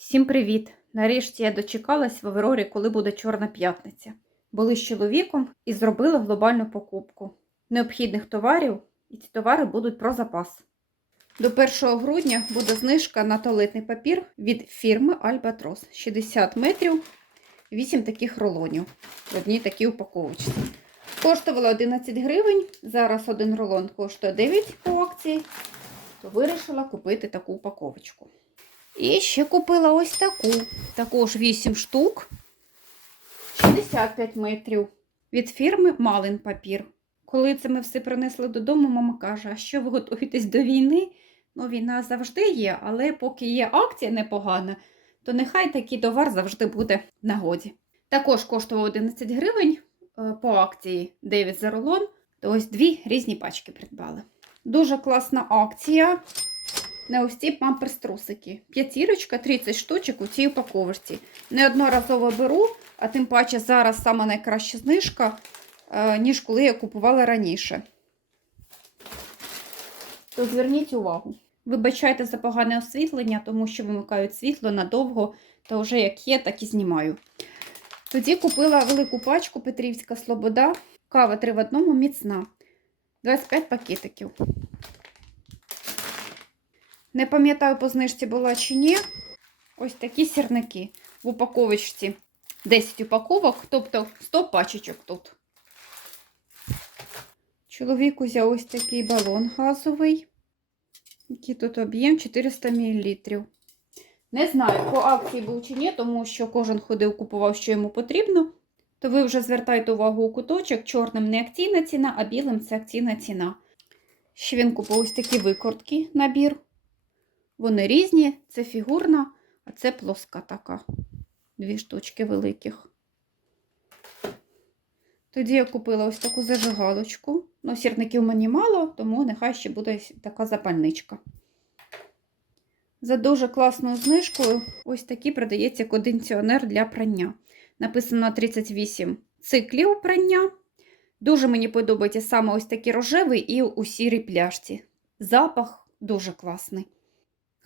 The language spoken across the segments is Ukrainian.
Всім привіт! Нарешті я дочекалась в Аврорі, коли буде Чорна п'ятниця. Були з чоловіком і зробили глобальну покупку необхідних товарів, і ці товари будуть про запас. До 1 грудня буде знижка на туалетний папір від фірми Albatros 60 метрів, 8 таких рулонів в одній такій упаковочці. Коштувало 11 гривень, зараз один рулон коштує 9 по акції, то вирішила купити таку упаковочку. І ще купила ось таку. Також 8 штук, 65 метрів. Від фірми Малин папір. Коли це ми все принесли додому, мама каже: а що ви готуєтесь до війни? Ну, війна завжди є, але поки є акція непогана, то нехай такий товар завжди буде в нагоді. Також коштував 11 гривень е, по акції 9 за рулон, то ось дві різні пачки придбали. Дуже класна акція на ось ці памперс-трусики. П'ятірочка, 30 штучок у цій упаковочці. Неодноразово беру, а тим паче зараз сама найкраща знижка, е, ніж коли я купувала раніше. То зверніть увагу. Вибачайте за погане освітлення, тому що вимикають світло надовго, то вже як є, так і знімаю. Тоді купила велику пачку Петрівська Слобода. Кава 3 в одному міцна. 25 пакетиків. Не пам'ятаю, по знижці була чи ні. Ось такі сірники в упаковочці. 10 упаковок, тобто 100 пачечок тут. Чоловік узяв ось такий балон газовий. Який тут об'єм 400 мл. Не знаю, по акції був чи ні, тому що кожен ходив, купував, що йому потрібно. То ви вже звертайте увагу у куточок. Чорним не акційна ціна, а білим це акційна ціна. Ще він купив ось такі викрутки набір. Вони різні, це фігурна, а це плоска така. Дві штучки великих. Тоді я купила ось таку зажигалочку. Ну, сірників мені мало, тому нехай ще буде така запальничка. За дуже класною знижкою ось такий продається кондиціонер для прання. Написано 38 циклів прання. Дуже мені подобається саме ось такий рожевий і у сірій пляшці. Запах дуже класний.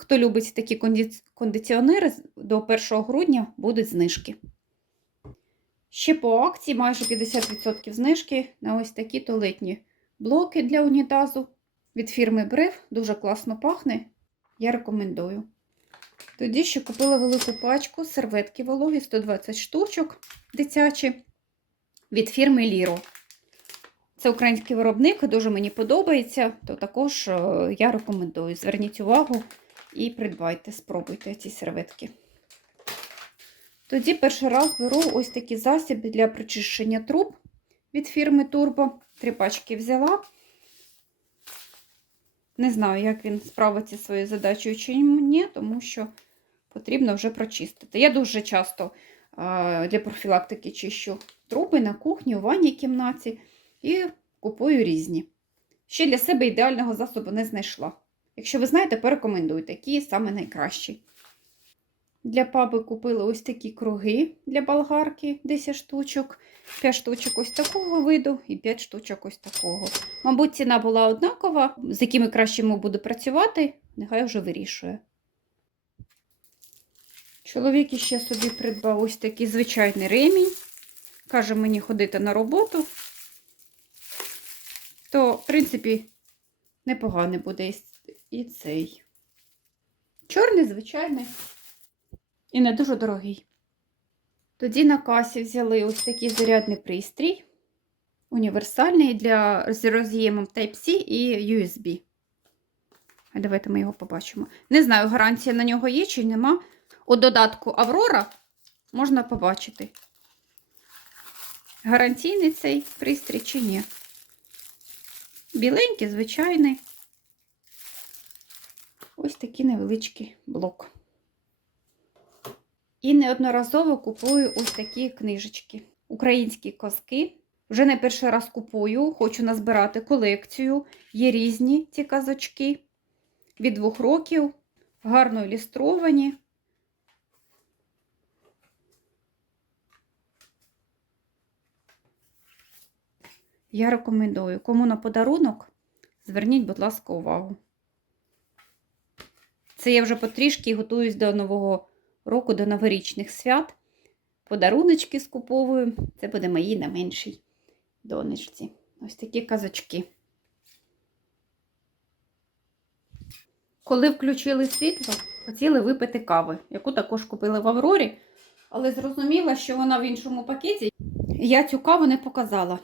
Хто любить такі конді... кондиціонери, до 1 грудня будуть знижки. Ще по акції майже 50% знижки на ось такі туалетні блоки для унітазу від фірми Брев. Дуже класно пахне. Я рекомендую. Тоді ще купила велику пачку серветки вологі 120 штучок дитячі від фірми Ліро. Це український виробник, дуже мені подобається, то також е, я рекомендую. Зверніть увагу і придбайте, спробуйте ці серветки. Тоді перший раз беру ось такий засіб для прочищення труб від фірми Turbo. Три пачки взяла. Не знаю, як він справиться своєю задачею чи ні, тому що потрібно вже прочистити. Я дуже часто для профілактики чищу труби на кухні, у ванній кімнаті і купую різні. Ще для себе ідеального засобу не знайшла. Якщо ви знаєте, порекомендую такі саме найкращі. Для паби купила ось такі круги для болгарки 10 штучок, 5 штучок ось такого виду і 5 штучок ось такого. Мабуть, ціна була однакова, з якими краще йому буду працювати, нехай вже вирішує. Чоловік іще собі придбав ось такий звичайний ремінь. Каже мені ходити на роботу. То, в принципі, непоганий буде і цей. Чорний, звичайний. І не дуже дорогий. Тоді на касі взяли ось такий зарядний пристрій. Універсальний для з роз'ємом Type-C і USB. Давайте ми його побачимо. Не знаю, гарантія на нього є чи нема. У додатку Аврора можна побачити. Гарантійний цей пристрій чи ні. Біленький, звичайний. Ось такий невеличкий блок. І неодноразово купую ось такі книжечки. Українські казки. Вже не перший раз купую, хочу назбирати колекцію. Є різні ці казочки. Від двох років, гарно ілюстровані. Я рекомендую. Кому на подарунок, зверніть, будь ласка, увагу. Це я вже потрішки готуюсь до нового року до новорічних свят. Подаруночки скуповую. Це буде моїй найменшій донечці. Ось такі казочки. Коли включили світло, хотіли випити кави, яку також купили в Аврорі, але зрозуміла, що вона в іншому пакеті. Я цю каву не показала.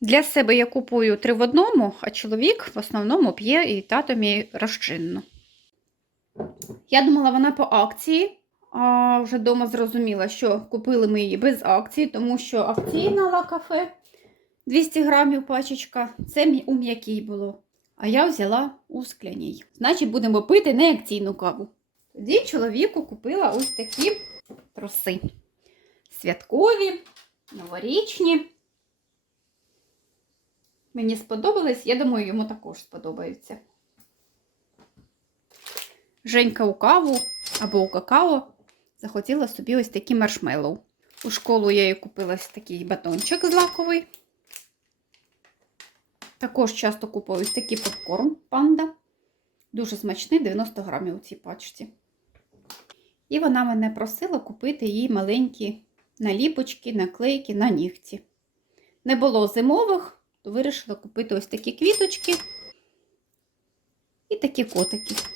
Для себе я купую три в одному, а чоловік в основному п'є і тато мій розчинну. Я думала, вона по акції, а вже вдома зрозуміла, що купили ми її без акції, тому що акційна ла кафе 200 грамів пачечка, це у м'якій було. А я взяла у скляній. Значить, будемо пити не акційну каву. Тоді чоловіку купила ось такі троси. Святкові, новорічні. Мені сподобались, я думаю, йому також сподобаються. Женька у каву або у какао захотіла собі ось такі маршмеллоу. У школу я їй купила ось такий батончик злаковий. Також часто купую ось такий попкорн панда. Дуже смачний, 90 грамів у цій пачці. І вона мене просила купити їй маленькі наліпочки, наклейки на нігті. Не було зимових, то вирішила купити ось такі квіточки і такі котики.